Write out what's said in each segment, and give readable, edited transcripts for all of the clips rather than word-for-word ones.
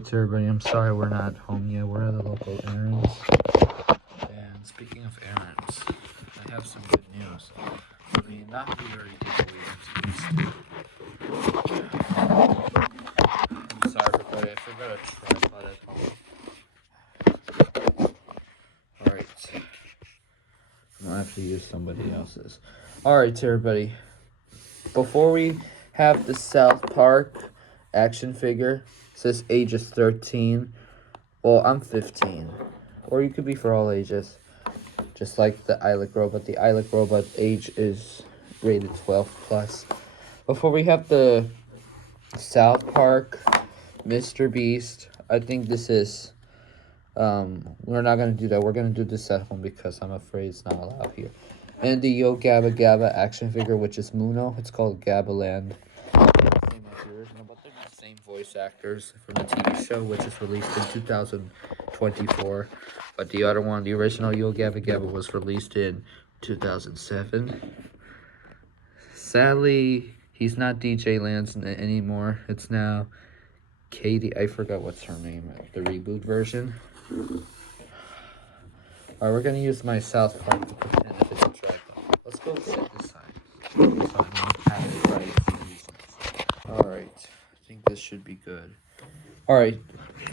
Alright everybody, I'm sorry we're not home yet. We're at the local errands. And speaking of errands, I have some good news. I mean, not that we already did what we had to. I'm sorry everybody, I forgot a tripod at home. Alright. I'm gonna have to use somebody else's. Alright everybody. Before we have the South Park action figure, it says ages 13. Well, I'm 15. Or you could be for all ages. Just like the Eilic robot. The Eilic robot age is rated 12 plus. Before we have the South Park Mr. Beast, I think this is we're not gonna do that. We're gonna do this at home because I'm afraid it's not allowed here. And the Yo Gabba Gabba action figure, which is Muno. It's called Gabbaland. Same as the original, but they're the same voice actors from the TV show, which is released in 2024. But the other one, the original Yo Gabba Gabba, was released in 2007. Sadly, he's not DJ Lance anymore. It's now Katie. I forgot what's her name. The reboot version. Alright, we're gonna use my South Park to pretend if it's a tripod. Let's go sit this side. Alright, I think this should be good. Alright,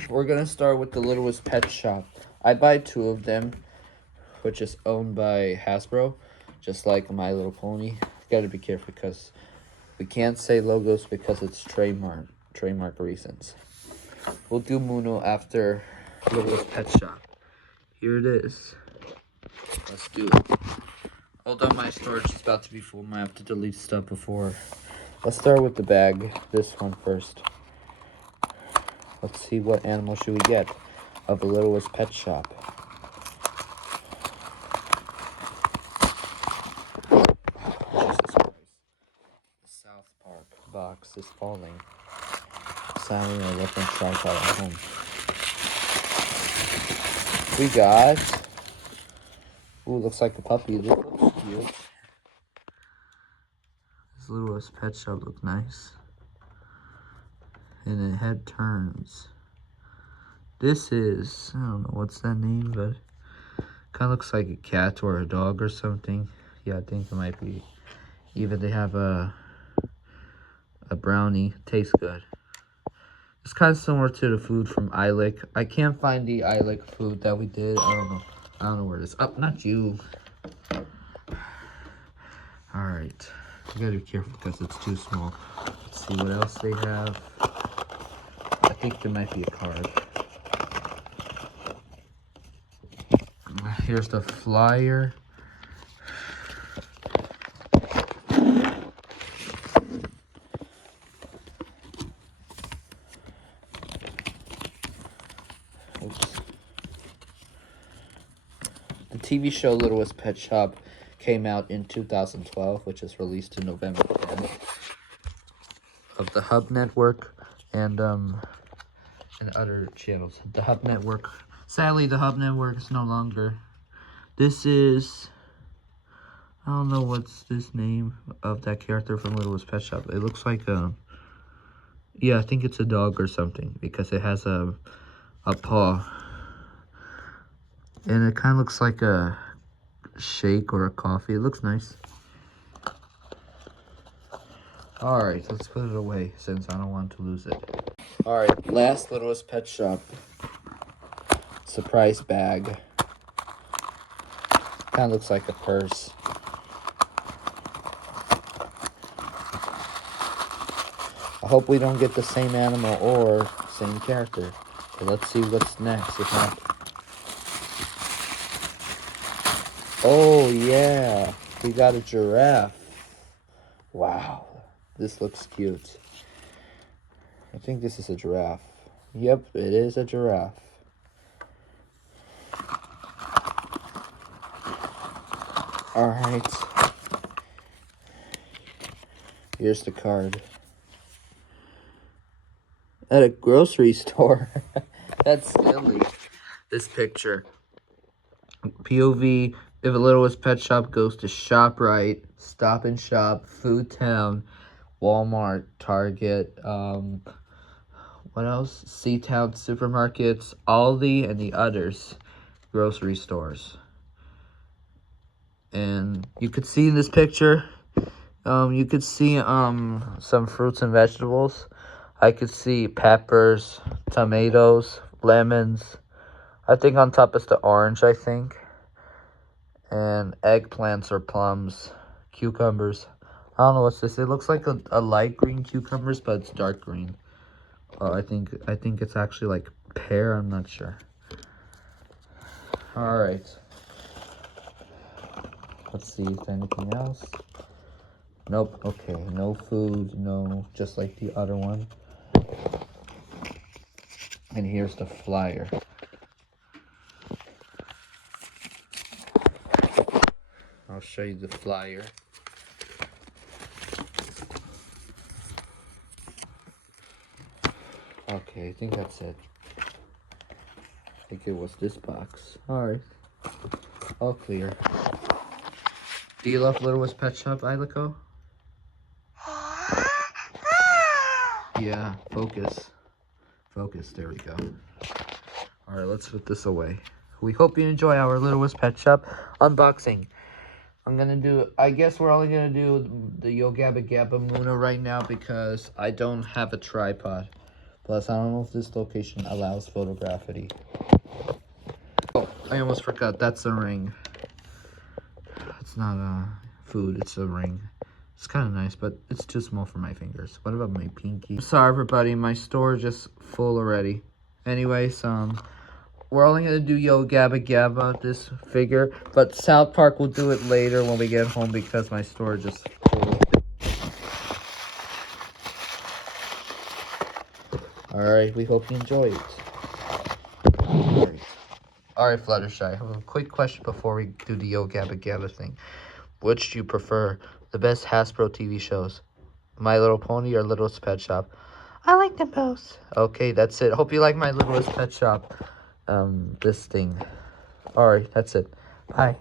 we're gonna start with the Littlest Pet Shop. I buy 2 of them, which is owned by Hasbro, just like My Little Pony. Gotta be careful because we can't say logos because it's trademark reasons. We'll do Muno after Littlest Pet Shop. Here it is. Let's do it. Hold on, my storage is about to be full. I have to delete stuff before. Let's start with the bag. This one first. Let's see what animal should we get of the Littlest Pet Shop. Jesus Christ. The South Park box is falling. Sadly, I left my tripod at home. We got... Ooh, looks like a puppy. This looks cute. This Littlest Pet Shop looks nice. And the head turns. This is... I don't know what's that name, but... kind of looks like a cat or a dog or something. Yeah, I think it might be. Even they have a brownie. Tastes good. It's kind of similar to the food from Eilic. I can't find the Eilic food that we did. I don't know where it is. Oh, not you. Alright. You gotta be careful because it's too small. Let's see what else they have. I think there might be a card. Here's the flyer. Oops. The TV show Littlest Pet Shop came out in 2012, which is released in November 10th of the Hub Network and other channels. The Hub Network. Sadly, the Hub Network is no longer. This is... I don't know what's this name of that character from Littlest Pet Shop. It looks like a... yeah, I think it's a dog or something because it has a paw. And it kind of looks like a shake or a coffee. It looks nice. Alright, let's put it away since I don't want to lose it. Alright, last Littlest Pet Shop. Surprise bag. Kind of looks like a purse. I hope we don't get the same animal or same character. But let's see what's next. If not... oh, yeah. We got a giraffe. Wow. This looks cute. I think this is a giraffe. Yep, it is a giraffe. Alright. Here's the card. At a grocery store. That's silly. This picture. POV, if a Littlest Pet Shop goes to ShopRite, Stop and Shop, Food Town, Walmart, Target, What else? C-Town supermarkets, Aldi, and the others grocery stores. And you could see in this picture, you could see some fruits and vegetables. I could see peppers, tomatoes, lemons. I think on top is the orange, I think. And eggplants or plums, cucumbers. I don't know what's this. It looks like a light green cucumbers, but it's dark green. I think it's actually like pear. I'm not sure. All right. Let's see. Is there anything else? Nope. Okay. No food. No. Just like the other one. And here's the flyer. I'll show you the flyer. Okay, I think that's it. I think it was this box. Alright. All clear. Do you love Littlest Pet Shop, Ilico? Yeah, focus. Focus, there we go. Alright, let's put this away. We hope you enjoy our Littlest Pet Shop unboxing. I guess we're only gonna do the Yo Gabba Gabba Muna right now because I don't have a tripod. Plus, I don't know if this location allows photography. Oh, I almost forgot, that's a ring. It's not a food, it's a ring. It's kind of nice, but it's too small for my fingers. What about my pinky? Sorry, everybody, my store is just full already. Anyways, we're only gonna do Yo Gabba Gabba, this figure, but South Park will do it later when we get home because my store is just full. Alright, we hope you enjoy it. Alright, Fluttershy, I have a quick question before we do the Yo Gabba Gabba thing. Which do you prefer? The best Hasbro TV shows? My Little Pony or Littlest Pet Shop? I like them both. Okay, that's it. Hope you like my Littlest Pet Shop. This thing. Alright, that's it. Bye.